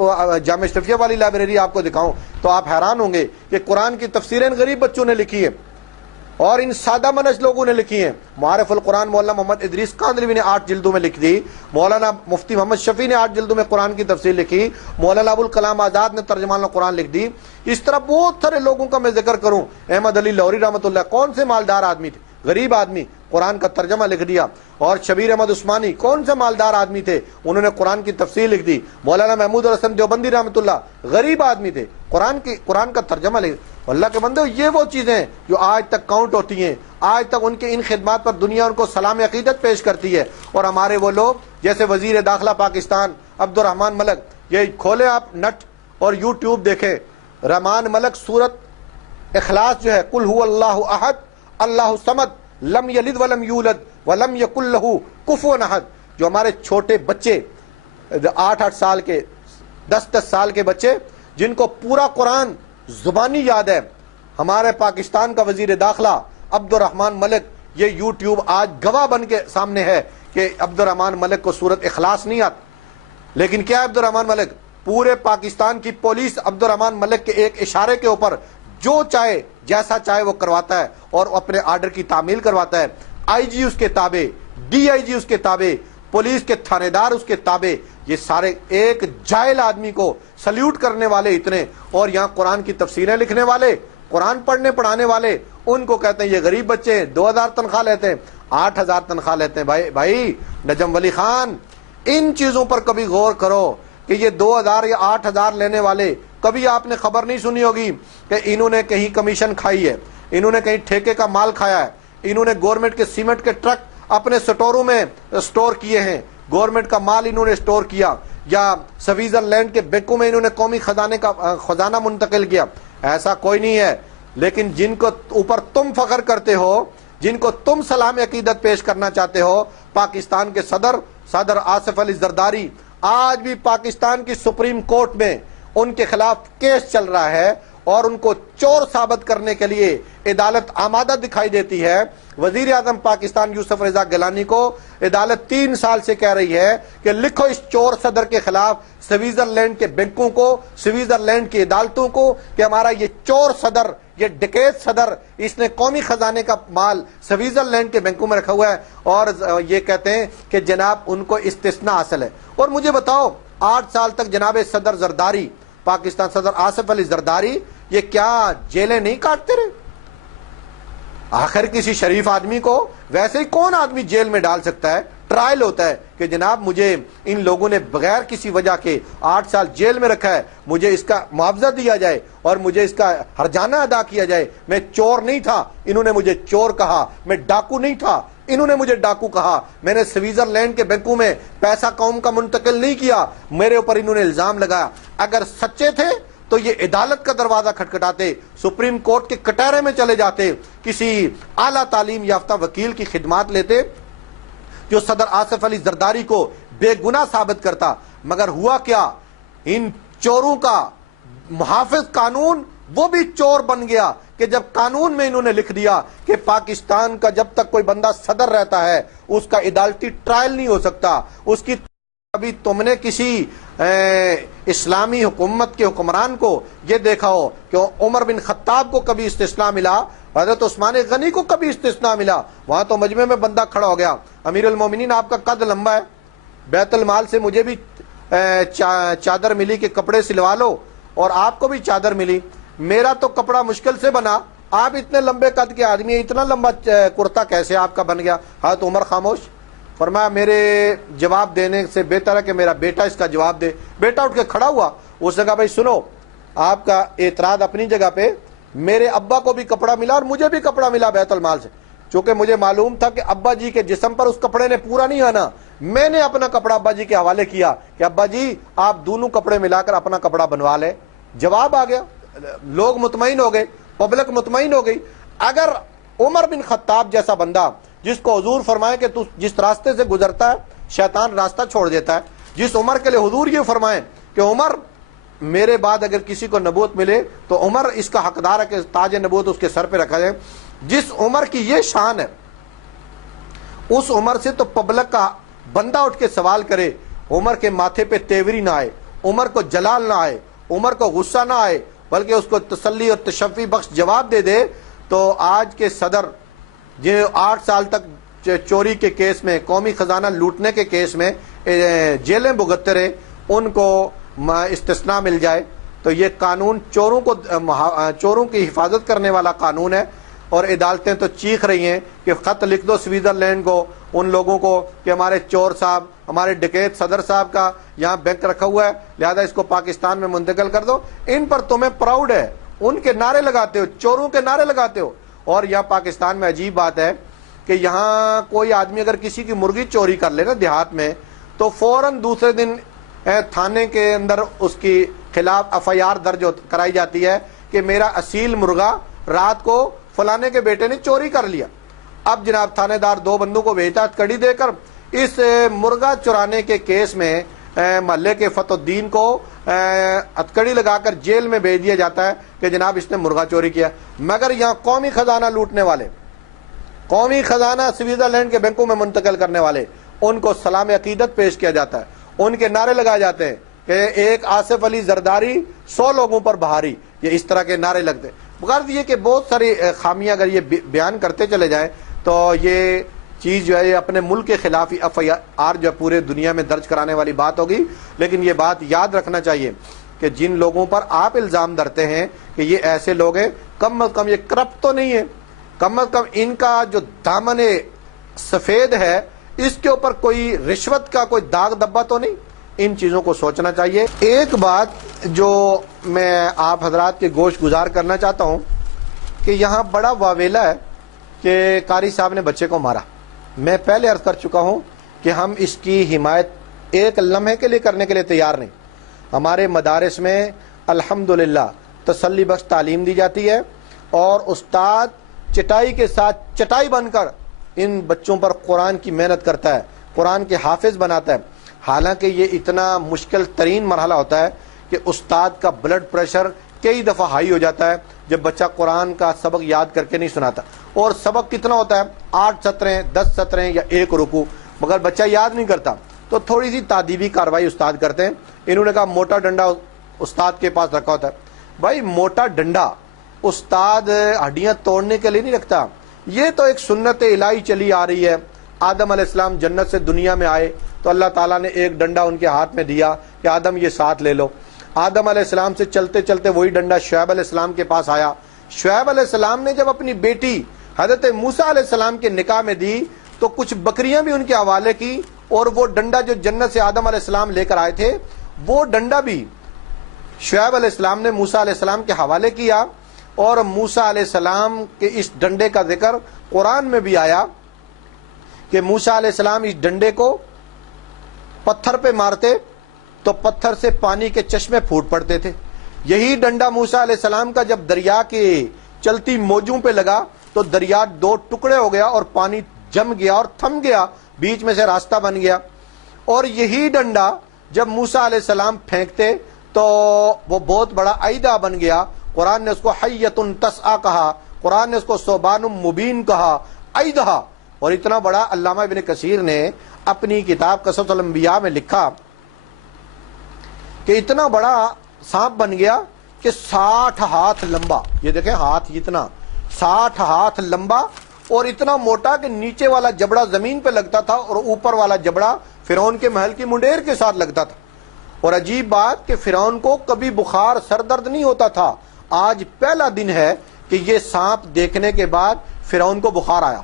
جامع اشرفیہ والی لائبریری آپ کو دکھاؤں تو آپ حیران ہوں گے کہ قرآن کی تفسیریں غریب بچوں نے لکھی ہے اور ان سادہ منش لوگوں نے لکھی ہیں۔ معارف القرآن مولانا محمد ادریس کاندھلوی نے 8 جلدوں میں لکھ دی، مولانا مفتی محمد شفیع نے 8 جلدوں میں قرآن کی تفسیر لکھی، مولانا ابوالکلام آزاد نے ترجمان القرآن لکھ دی۔ اس طرح بہت سارے لوگوں کا میں ذکر کروں، احمد علی لاہوری رحمۃ اللہ، کون سے مالدار آدمی تھے، غریب آدمی، قرآن کا ترجمہ لکھ دیا. اور شبیر احمد عثمانی کون سے مالدار آدمی تھے, انہوں نے قرآن کی تفسیر لکھ دی. مولانا محمود الحسن دیوبندی رحمۃ اللہ غریب آدمی تھے, قرآن کا ترجمہ لکھ. اللہ کے بندے, یہ وہ چیزیں جو آج تک کاؤنٹ ہوتی ہیں, آج تک ان کے ان خدمات پر دنیا ان کو سلام عقیدت پیش کرتی ہے. اور ہمارے وہ لوگ جیسے وزیر داخلہ پاکستان عبد الرحمان ملک, یہ کھولے آپ نٹ اور یوٹیوب دیکھیں, رحمان ملک سورت اخلاص جو ہے, قل هو اللہ احد اللہ الصمد لم یلد ولم یولد ولم یکن لہ کفوا احد, جو ہمارے چھوٹے بچے 8 سال کے 10 سال کے بچے جن کو پورا قرآن زبانی یاد ہے, ہمارے پاکستان کا وزیر داخلہ عبد الرحمان ملک یہ یوٹیوب آج گواہ بن کے سامنے ہے کہ عبد الرحمان ملک کو سورت اخلاص نہیں آتی. لیکن کیا عبد الرحمان ملک, پورے پاکستان کی پولیس عبد الرحمان ملک کے ایک اشارے کے اوپر جو چاہے جیسا چاہے وہ کرواتا ہے اور اپنے آرڈر کی تعمیل کرواتا ہے. آئی جی اس کے تابع, ڈی آئی جی اس کے تابع, پولیس کے تھانے دار اس کے تابع, یہ سارے ایک جاہل آدمی کو سلیوٹ کرنے والے اتنے, اور یہاں قرآن کی تفسیریں لکھنے والے, قرآن پڑھنے پڑھانے والے, ان کو کہتے ہیں یہ غریب بچے ہیں, 2000 تنخواہ لیتے ہیں, 8000 تنخواہ لیتے ہیں. بھائی نجم ولی خان, ان چیزوں پر کبھی غور کرو کہ یہ 2000 یا 8000 لینے والے, کبھی آپ نے خبر نہیں سنی ہوگی کہ انہوں نے کہیں کمیشن کھائی ہے, انہوں نے کہیں ٹھیکے کا مال کھایا ہے, انہوں نے گورنمنٹ کے سیمنٹ کے ٹرک اپنے سٹوروں میں سٹور کیے ہیں, گورنمنٹ کا مال انہوں نے سٹور کیا, یا سوئٹزرلینڈ کے بینکوں میں انہوں نے قومی خزانہ منتقل کیا. ایسا کوئی نہیں ہے. لیکن جن کو اوپر تم فخر کرتے ہو, جن کو تم سلام عقیدت پیش کرنا چاہتے ہو, پاکستان کے صدر آصف علی زرداری, آج بھی پاکستان کی سپریم کورٹ میں ان کے خلاف کیس چل رہا ہے اور ان کو چور ثابت کرنے کے لیے عدالت آمادہ دکھائی دیتی ہے. وزیر اعظم پاکستان یوسف رضا گیلانی کو عدالت 3 سال سے کہہ رہی ہے کہ لکھو اس چور صدر کے خلاف سوئٹزرلینڈ کے بینکوں کو, سوئٹزرلینڈ کی عدالتوں کو, کہ ہمارا یہ چور صدر, یہ ڈکیت صدر, اس نے قومی خزانے کا مال سوئٹزرلینڈ کے بینکوں میں رکھا ہوا ہے, اور یہ کہتے ہیں کہ جناب ان کو استثناء حاصل ہے. اور مجھے بتاؤ, 8 سال تک جناب صدر زرداری, پاکستان صدر آصف علی زرداری, یہ کیا جیلیں نہیں کاٹتے رہے؟ آخر کسی شریف آدمی کو ویسے ہی کون آدمی جیل میں ڈال سکتا ہے؟ ٹرائل ہوتا ہے کہ جناب مجھے ان لوگوں نے بغیر کسی وجہ کے 8 سال جیل میں رکھا ہے, مجھے اس کا معاوضہ دیا جائے اور مجھے اس کا ہرجانہ ادا کیا جائے. میں چور نہیں تھا, انہوں نے مجھے چور کہا. میں ڈاکو نہیں تھا, انہوں نے مجھے ڈاکو کہا. میں نے سوئٹزرلینڈ کے بینکوں میں پیسہ قوم کا منتقل نہیں کیا, میرے اوپر انہوں نے الزام لگایا. اگر سچے تھے تو یہ عدالت کا دروازہ کھٹکھٹاتے, سپریم کورٹ کے کٹہرے میں چلے جاتے, کسی اعلیٰ تعلیم یافتہ وکیل کی خدمات لیتے جو صدر آصف علی زرداری کو بے گناہ ثابت کرتا. مگر ہوا کیا, ان چوروں کا محافظ قانون وہ بھی چور بن گیا کہ جب قانون میں انہوں نے لکھ دیا کہ پاکستان کا جب تک کوئی بندہ صدر رہتا ہے اس کا عدالتی ٹرائل نہیں ہو سکتا. اس کی ابھی تم نے کسی اسلامی حکومت کے حکمران کو یہ دیکھا ہو کہ عمر بن خطاب کو کبھی استثناء ملا, حضرت عثمان غنی کو کبھی استثناء ملا؟ وہاں تو مجمع میں بندہ کھڑا ہو گیا, امیر المومنین آپ کا قد لمبا ہے, بیت المال سے مجھے بھی چادر ملی کہ کپڑے سلوا لو, اور آپ کو بھی چادر ملی, میرا تو کپڑا مشکل سے بنا, آپ اتنے لمبے قد کے آدمی ہیں, اتنا لمبا کرتا کیسے آپ کا بن گیا؟ حضرت عمر خاموش. فرمایا میرے جواب دینے سے بہتر ہے کہ میرا بیٹا اس کا جواب دے. بیٹا اٹھ کے کھڑا ہوا, اس نے کہا بھائی سنو, آپ کا اعتراض اپنی جگہ پہ, میرے ابا کو بھی کپڑا ملا اور مجھے بھی کپڑا ملا بیت المال سے, چونکہ مجھے معلوم تھا کہ ابا جی کے جسم پر اس کپڑے نے پورا نہیں آنا, میں نے اپنا کپڑا ابا جی کے حوالے کیا کہ ابا جی آپ دونوں کپڑے ملا کر اپنا کپڑا بنوا لیں. جواب آ گیا, لوگ مطمئن ہو گئے, پبلک مطمئن ہو گئی. اگر عمر بن خطاب جیسا بندہ, جس کو حضور فرمائے کہ تو جس راستے سے گزرتا ہے شیطان راستہ چھوڑ دیتا ہے, جس عمر کے لیے حضور یہ فرمائیں کہ عمر میرے بعد اگر کسی کو نبوت ملے تو عمر اس کا حقدار ہے کہ تاج نبوت اس کے سر پہ رکھا جائے, جس عمر کی یہ شان ہے, اس عمر سے تو پبلک کا بندہ اٹھ کے سوال کرے, عمر کے ماتھے پہ تیوری نہ آئے, عمر کو جلال نہ آئے, عمر کو غصہ نہ آئے, بلکہ اس کو تسلی اور تشفی بخش جواب دے دے, تو آج کے صدر جو 8 سال تک چوری کے کیس میں, قومی خزانہ لوٹنے کے کیس میں جیلیں بھگتتے رہے, ان کو استثناء مل جائے. تو یہ قانون چوروں کی حفاظت کرنے والا قانون ہے. اور عدالتیں تو چیخ رہی ہیں کہ خط لکھ دو سوئٹزرلینڈ کو، ان لوگوں کو، کہ ہمارے چور صاحب، ہمارے ڈکیت صدر صاحب کا یہاں بینک رکھا ہوا ہے، لہذا اس کو پاکستان میں منتقل کر دو۔ ان پر تمہیں پراؤڈ ہے، ان کے نعرے لگاتے ہو، چوروں کے نعرے لگاتے ہو۔ اور یہاں پاکستان میں عجیب بات ہے کہ یہاں کوئی آدمی اگر کسی کی مرغی چوری کر لے نا دیہات میں، تو فوراً دوسرے دن تھانے کے اندر اس کی خلاف FIR درج کرائی جاتی ہے کہ میرا اصیل مرغا رات کو فلانے کے بیٹے نے چوری کر لیا۔ اب جناب تھانے دار 2 بندوں کو بھیجتا ہتکڑی دے کر، اس مرغا چرانے کے کیس میں محلے کے فتح الدین کو ہتکڑی لگا کر جیل میں بھیج دیا جاتا ہے کہ جناب اس نے مرغا چوری کیا۔ مگر یہاں قومی خزانہ لوٹنے والے، قومی خزانہ سوئٹزرلینڈ کے بینکوں میں منتقل کرنے والے، ان کو سلام عقیدت پیش کیا جاتا ہے، ان کے نعرے لگائے جاتے ہیں کہ ایک آصف علی زرداری 100 لوگوں پر بھاری، یہ اس طرح کے نعرے لگتے ہیں۔ بغرض یہ کہ بہت ساری خامیاں اگر یہ بیان کرتے چلے جائیں تو یہ چیز جو ہے یہ اپنے ملک کے خلاف ہی FIR جو ہے پورے دنیا میں درج کرانے والی بات ہوگی۔ لیکن یہ بات یاد رکھنا چاہیے کہ جن لوگوں پر آپ الزام دھرتے ہیں کہ یہ ایسے لوگ ہیں، کم از کم یہ کرپٹ تو نہیں ہے، کم از کم ان کا جو دامن سفید ہے اس کے اوپر کوئی رشوت کا کوئی داغ دبا تو نہیں۔ ان چیزوں کو سوچنا چاہیے۔ ایک بات جو میں آپ حضرات کے گوش گزار کرنا چاہتا ہوں کہ یہاں بڑا واویلا ہے کہ قاری صاحب نے بچے کو مارا۔ میں پہلے عرض کر چکا ہوں کہ ہم اس کی حمایت ایک لمحے کے لیے کرنے کے لیے تیار نہیں۔ ہمارے مدارس میں الحمدللہ تسلی بخش تعلیم دی جاتی ہے اور استاد چٹائی کے ساتھ چٹائی بن کر ان بچوں پر قرآن کی محنت کرتا ہے، قرآن کے حافظ بناتا ہے۔ حالانکہ یہ اتنا مشکل ترین مرحلہ ہوتا ہے کہ استاد کا بلڈ پریشر کئی دفعہ ہائی ہو جاتا ہے جب بچہ قرآن کا سبق یاد کر کے نہیں سناتا۔ اور سبق کتنا ہوتا ہے؟ 8 سطریں، 10 سطریں یا 1 رکوع، مگر بچہ یاد نہیں کرتا، تو تھوڑی سی تادیبی کاروائی استاد کرتے ہیں۔ انہوں نے کہا موٹا ڈنڈا استاد کے پاس رکھا ہوتا ہے۔ بھائی موٹا ڈنڈا استاد ہڈیاں توڑنے کے لیے نہیں رکھتا، یہ تو ایک سنت الہی چلی آ رہی ہے۔ آدم علیہ السلام جنت سے دنیا میں آئے تو اللہ تعالیٰ نے ایک ڈنڈا ان کے ہاتھ میں دیا کہ آدم یہ ساتھ لے لو۔ آدم علیہ السلام سے چلتے چلتے وہی ڈنڈا شعیب علیہ السلام کے پاس آیا۔ شعیب علیہ السلام نے جب اپنی بیٹی حضرت موسیٰ علیہ السلام کے نکاح میں دی تو کچھ بکریاں بھی ان کے حوالے کی، اور وہ ڈنڈا جو جنت سے آدم علیہ السلام لے کر آئے تھے وہ ڈنڈا بھی شعیب علیہ السلام نے موسیٰ علیہ السلام کے حوالے کیا۔ اور موسیٰ علیہ السلام کے اس ڈنڈے کا ذکر قرآن میں بھی آیا کہ موسیٰ علیہ السلام اس ڈنڈے کو پتھر پہ مارتے تو پتھر سے پانی کے چشمے پھوٹ پڑتے تھے۔ یہی ڈنڈا موسیٰ علیہ السلام کا جب دریا کے چلتی موجوں پہ لگا تو دریا 2 ٹکڑے ہو گیا اور پانی جم گیا اور تھم گیا، بیچ میں سے راستہ بن گیا۔ اور یہی ڈنڈا جب موسیٰ علیہ السلام پھینکتے تو وہ بہت بڑا عیدہ بن گیا۔ قرآن نے اس کو حیۃ تسعیٰ کہا، قرآن نے اس کو ثعبان مبین کہا، عیدہ۔ اور اتنا بڑا علامہ ابن کثیر نے اپنی کتاب قصص الانبیاء میں لکھا کہ اتنا بڑا سانپ بن گیا کہ 60 ہاتھ لمبا، یہ دیکھیں ہاتھ اتنا، 60 ہاتھ لمبا اور اتنا موٹا کہ نیچے والا جبڑا زمین پہ لگتا تھا اور اوپر والا جبڑا فرعون کے محل کی منڈیر کے ساتھ لگتا تھا۔ اور عجیب بات کہ فرعون کو کبھی بخار سر درد نہیں ہوتا تھا۔ آج پہلا دن ہے کہ یہ سانپ دیکھنے کے بعد فرعون کو بخار آیا،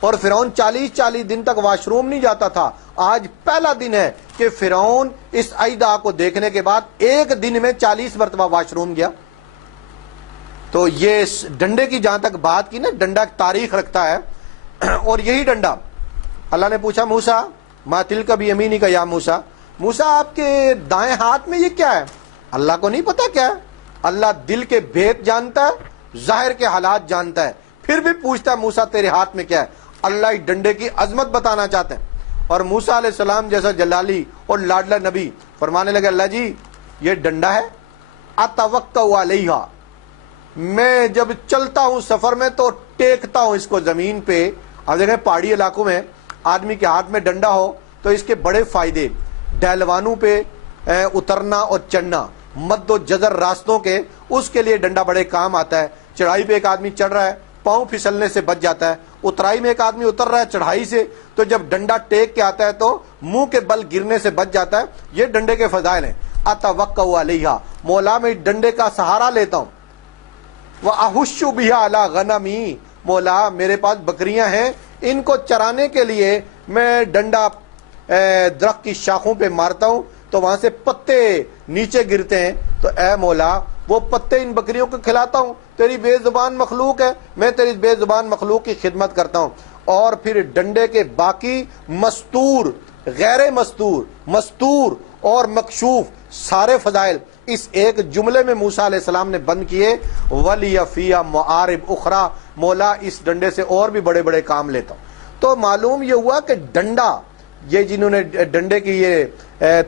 اور فرعون 40 دن تک واش روم نہیں جاتا تھا۔ آج پہلا دن ہے کہ فرعون اس عیدہ کو دیکھنے کے بعد ایک دن میں 40 مرتبہ واش روم گیا۔ تو یہ ڈنڈے کی جہاں تک بات کی نا، ڈنڈا ایک تاریخ رکھتا ہے۔ اور یہی ڈنڈا اللہ نے پوچھا موسیٰ ما تلک بیمینک یا موسیٰ، موسیٰ آپ کے دائیں ہاتھ میں یہ کیا ہے؟ اللہ کو نہیں پتا کیا ہے؟ اللہ دل کے بھید جانتا ہے، ظاہر کے حالات جانتا ہے، پھر بھی پوچھتا ہے موسیٰ تیرے ہاتھ میں کیا ہے؟ اللہ اس ڈنڈے کی عظمت بتانا چاہتے ہیں۔ اور موسیٰ علیہ السلام جیسا جلالی اور لاڈلا نبی فرمانے لگے اللہ جی یہ ڈنڈا ہے، اتوکا علیہ، میں جب چلتا ہوں سفر میں تو ٹیکتا ہوں اس کو زمین پہ۔ اب دیکھیں پہاڑی علاقوں میں آدمی کے ہاتھ میں ڈنڈا ہو تو اس کے بڑے فائدے، ڈہلوانوں پہ اترنا اور چڑھنا، مد و جزر راستوں کے، اس کے لیے ڈنڈا بڑے کام آتا ہے۔ چڑھائی پہ ایک آدمی چڑھ رہا ہے، پاؤں پھسلنے سے بچ جاتا ہے۔ اترائی میں ایک آدمی اتر رہا ہے چڑھائی سے، تو جب ڈنڈا ٹیک کے آتا ہے تو منہ کے بل گرنے سے بچ جاتا ہے۔ یہ ڈنڈے کے فضائل ہیں۔ اتوکا علیہ، مولا میں ڈنڈے کا سہارا لیتا ہوں۔ وَأَحُشُّ بِهَا عَلَىٰ غَنَمِي، مولا میرے پاس بکریاں ہیں، ان کو چرانے کے لیے میں ڈنڈا درخت کی شاخوں پہ مارتا ہوں تو وہاں سے پتے نیچے گرتے ہیں، تو اے مولا وہ پتے ان بکریوں کو کھلاتا ہوں، تیری بے زبان مخلوق ہے، میں تیری بے زبان مخلوق کی خدمت کرتا ہوں۔ اور پھر ڈنڈے کے باقی مستور، غیر مستور، مستور اور مکشوف سارے فضائل اس ایک جملے میں موسیٰ علیہ السلام نے بند کیے، وَلِيَ فِيهَا مَعَارِبُ اُخْرَىٰ، مولا اس ڈنڈے سے اور بھی بڑے بڑے کام لیتا ہوں۔ تو معلوم یہ ہوا کہ ڈنڈا، یہ جنہوں نے ڈنڈے کی یہ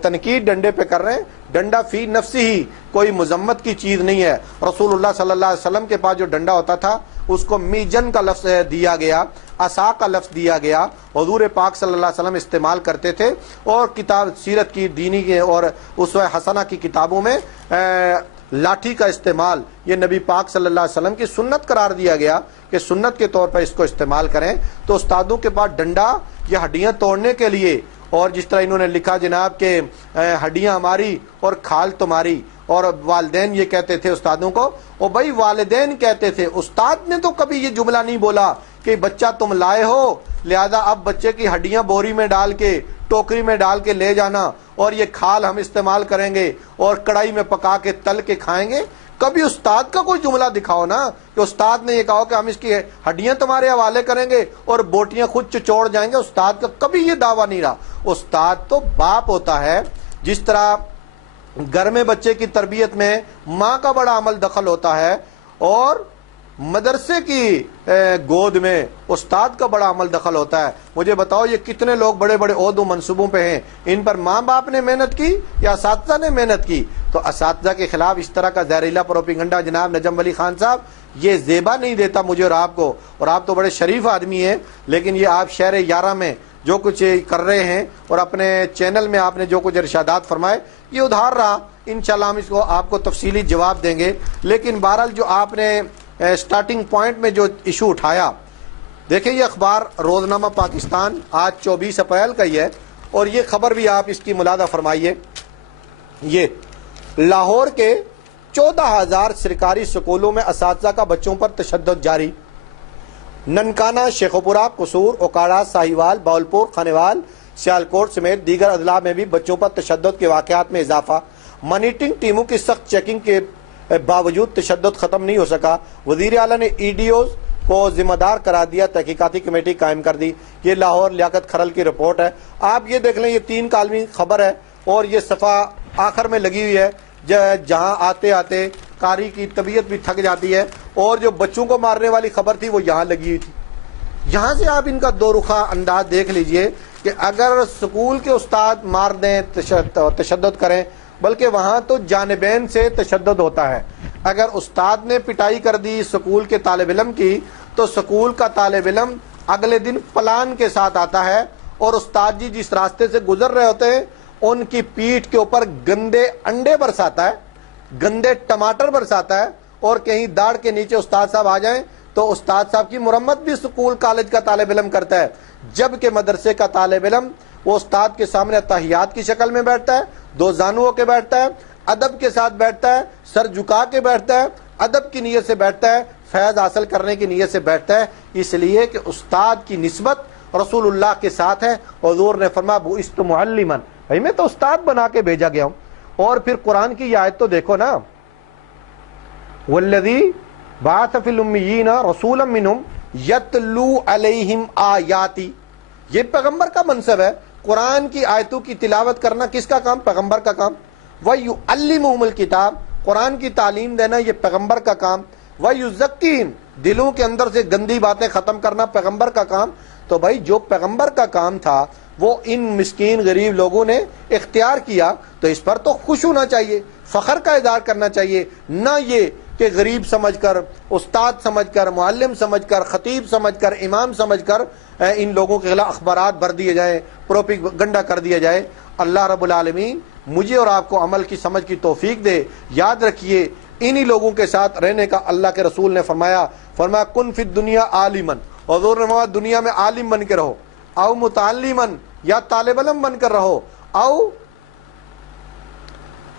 تنقید ڈنڈے پہ کر رہے ہیں، ڈنڈا فی نفسی ہی کوئی مذمت کی چیز نہیں ہے۔ رسول اللہ صلی اللہ علیہ وسلم کے پاس جو ڈنڈا ہوتا تھا اس کو میجن کا لفظ دیا گیا، عصا کا لفظ دیا گیا، حضور پاک صلی اللہ علیہ وسلم استعمال کرتے تھے، اور کتاب سیرت کی، دینی کے اور اسوہ حسنہ کی کتابوں میں لاٹھی کا استعمال یہ نبی پاک صلی اللہ علیہ وسلم کی سنت قرار دیا گیا کہ سنت کے طور پر اس کو استعمال کریں۔ تو استادوں کے پاس ڈنڈا یہ ہڈیاں توڑنے کے لیے، اور جس طرح انہوں نے لکھا جناب کہ ہڈیاں ہماری اور کھال تمہاری، اور والدین یہ کہتے تھے استادوں کو، اور بھائی والدین کہتے تھے، استاد نے تو کبھی یہ جملہ نہیں بولا کہ بچہ تم لائے ہو لہذا اب بچے کی ہڈیاں بوری میں ڈال کے، ٹوکری میں ڈال کے لے جانا، اور یہ کھال ہم استعمال کریں گے اور کڑائی میں پکا کے تل کے کھائیں گے۔ کبھی استاد کا کوئی جملہ دکھاؤ نا کہ استاد نے یہ کہا کہ ہم اس کی ہڈیاں تمہارے حوالے کریں گے اور بوٹیاں خود چچوڑ جائیں گے۔ استاد کا کبھی یہ دعویٰ نہیں رہا۔ استاد تو باپ ہوتا ہے، جس طرح گھر میں بچے کی تربیت میں ماں کا بڑا عمل دخل ہوتا ہے، اور مدرسے کی گود میں استاد کا بڑا عمل دخل ہوتا ہے۔ مجھے بتاؤ یہ کتنے لوگ بڑے بڑے عہدوں منصبوں پہ ہیں، ان پر ماں باپ نے محنت کی یا اساتذہ نے محنت کی؟ تو اساتذہ کے خلاف اس طرح کا زہریلا پروپیگنڈا جناب نجم ولی خان صاحب یہ زیبا نہیں دیتا مجھے اور آپ کو، اور آپ تو بڑے شریف آدمی ہیں، لیکن یہ آپ شہر 11 میں جو کچھ کر رہے ہیں اور اپنے چینل میں آپ نے جو کچھ ارشادات فرمائے یہ ادھار رہا۔ انشاءاللہ ہم اس کو آپ کو تفصیلی جواب دیں گے، لیکن بہرحال جو آپ نے سٹارٹنگ پوائنٹ میں جو ایشو اٹھایا، دیکھیں یہ اخبار روزنامہ پاکستان آج 24 اپریل کا ہی ہے، اور یہ خبر بھی آپ اس کی ملاحظہ فرمائیے۔ یہ لاہور کے 14,000 سرکاری سکولوں میں اساتذہ کا بچوں پر تشدد جاری۔ ننکانہ، شیخوپورہ، قصور، اوکاڑہ، ساہیوال، باولپور، خانیوال، سیالکوٹ سمیت دیگر اضلاع میں بھی بچوں پر تشدد کے واقعات میں اضافہ۔ مانیٹرنگ ٹیموں کی سخت چیکنگ کے باوجود تشدد ختم نہیں ہو سکا۔ وزیر اعلیٰ نے ای ڈی اوز کو ذمہ دار قرار دیا، تحقیقاتی کمیٹی قائم کر دی۔ یہ لاہور لیاقت کھرل کی رپورٹ ہے، آپ یہ دیکھ لیں، یہ 3 کالمی خبر ہے، اور یہ صفحہ آخر میں لگی ہوئی ہے، جہاں آتے آتے قاری کی طبیعت بھی تھک جاتی ہے، اور جو بچوں کو مارنے والی خبر تھی وہ یہاں لگی ہوئی تھی۔ یہاں سے آپ ان کا دو رخا انداز دیکھ لیجئے کہ اگر سکول کے استاد مار دیں، تشدد کریں، بلکہ وہاں تو جانبین سے تشدد ہوتا ہے۔ اگر استاد نے پٹائی کر دی سکول کے طالب علم کی، تو سکول کا طالب علم اگلے دن پلان کے ساتھ آتا ہے، اور استاد جی جس راستے سے گزر رہے ہوتے ہیں ان کی پیٹھ کے اوپر گندے انڈے برساتا ہے، گندے ٹماٹر برساتا ہے، اور کہیں داڑھ کے نیچے استاد صاحب آ جائیں تو استاد صاحب کی مرمت بھی سکول کالج کا طالب علم کرتا ہے، جبکہ مدرسے کا طالب علم وہ استاد کے سامنے تحیات کی شکل میں بیٹھتا ہے، 2 زانوؤں کے بیٹھتا ہے، ادب کے ساتھ بیٹھتا ہے، سر جھکا کے بیٹھتا ہے، ادب کی نیت سے بیٹھتا ہے، فیض حاصل کرنے کی نیت سے بیٹھتا ہے، اس لیے کہ استاد کی نسبت رسول اللہ کے ساتھ ہے۔ حضور نے فرمایا بعثت معلما، بھائی میں تو استاد بنا کے بھیجا گیا ہوں۔ اور پھر قرآن کی یہ آیت تو دیکھو نا، والذی بعث فی الامیین رسولا منہم یتلو علیہم آیاتی، یہ پیغمبر کا منصب ہے۔ قرآن کی آیتوں کی تلاوت کرنا کس کا کام؟ پیغمبر کا کام۔ وَيُعَلِّمُهُمُ الْكِتَابَ، قرآن کی تعلیم دینا یہ پیغمبر کا کام۔ وَيُزَكِّيهِمْ، دلوں کے اندر سے گندی باتیں ختم کرنا پیغمبر کا کام۔ تو بھائی جو پیغمبر کا کام تھا وہ ان مسکین غریب لوگوں نے اختیار کیا، تو اس پر تو خوش ہونا چاہیے، فخر کا اظہار کرنا چاہیے، نہ یہ کہ غریب سمجھ کر، استاد سمجھ کر، معلم سمجھ کر، خطیب سمجھ کر، امام سمجھ کر ان لوگوں کے خلاف اخبارات بھر دیے جائیں، پروپیگنڈا کر دیا جائے۔ اللہ رب العالمین مجھے اور آپ کو عمل کی سمجھ کی توفیق دے۔ یاد رکھیے انہی لوگوں کے ساتھ رہنے کا اللہ کے رسول نے فرمایا کن فی الدنیا عالمن، حضور نے فرمایا دنیا میں عالم بن کے رہو، او متعلمن، یا طالب علم بن کر رہو، او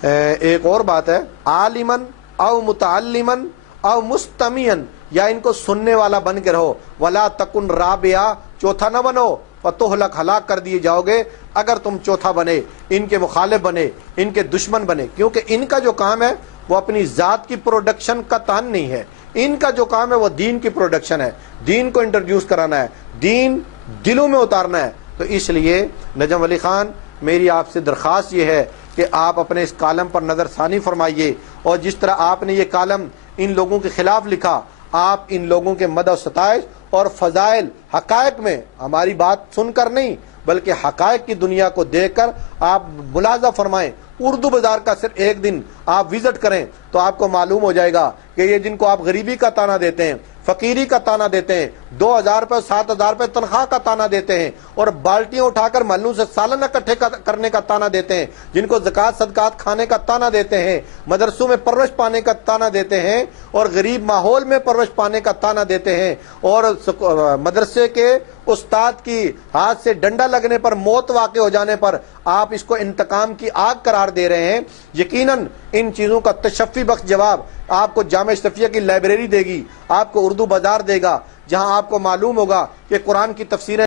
ایک اور بات ہے عالمن او متعلمن او مستمیعن یا ان کو سننے والا بن کے رہو، ولا تکن رابعہ چوتھا نہ بنو، فتہلک ہلاک کر دیے جاؤ گے اگر تم چوتھا بنے، ان کے مخالف بنے، ان کے دشمن بنے، کیونکہ ان کا جو کام ہے وہ اپنی ذات کی پروڈکشن کا تان نہیں ہے، ان کا جو کام ہے وہ دین کی پروڈکشن ہے، دین کو انٹروڈیوس کرانا ہے، دین دلوں میں اتارنا ہے۔ تو اس لیے نجم علی خان میری آپ سے درخواست یہ ہے کہ آپ اپنے اس کالم پر نظر ثانی فرمائیے، اور جس طرح آپ نے یہ کالم ان لوگوں کے خلاف لکھا، آپ ان لوگوں کے مدح و ستائش اور فضائل حقائق میں ہماری بات سن کر نہیں بلکہ حقائق کی دنیا کو دیکھ کر آپ ملاحظہ فرمائیں۔ اردو بازار کا صرف ایک دن آپ وزٹ کریں تو آپ کو معلوم ہو جائے گا کہ یہ جن کو آپ غریبی کا تانا دیتے ہیں، فقیری کا تانا دیتے ہیں، 2000 روپے 7000 روپے تنخواہ کا تانا دیتے ہیں، اور بالٹیاں اٹھا کر محلوں سے سالانہ اکٹھے کرنے کا تانا دیتے ہیں، جن کو زکوٰۃ صدقات کھانے کا تانا دیتے ہیں، مدرسوں میں پرورش پانے کا تانا دیتے ہیں، اور غریب ماحول میں پرورش پانے کا تانا دیتے ہیں، اور مدرسے کے استاد کی ہاتھ سے ڈنڈا لگنے پر موت واقع ہو جانے پر آپ اس کو انتقام کی آگ قرار دے رہے ہیں۔ یقیناً ان چیزوں کا تشفی بخش جواب آپ کو جامعہ اشرفیہ کی لائبریری دے گی، آپ کو اردو بازار دے گا، جہاں آپ کو معلوم ہوگا کہ قرآن کی تفسیریں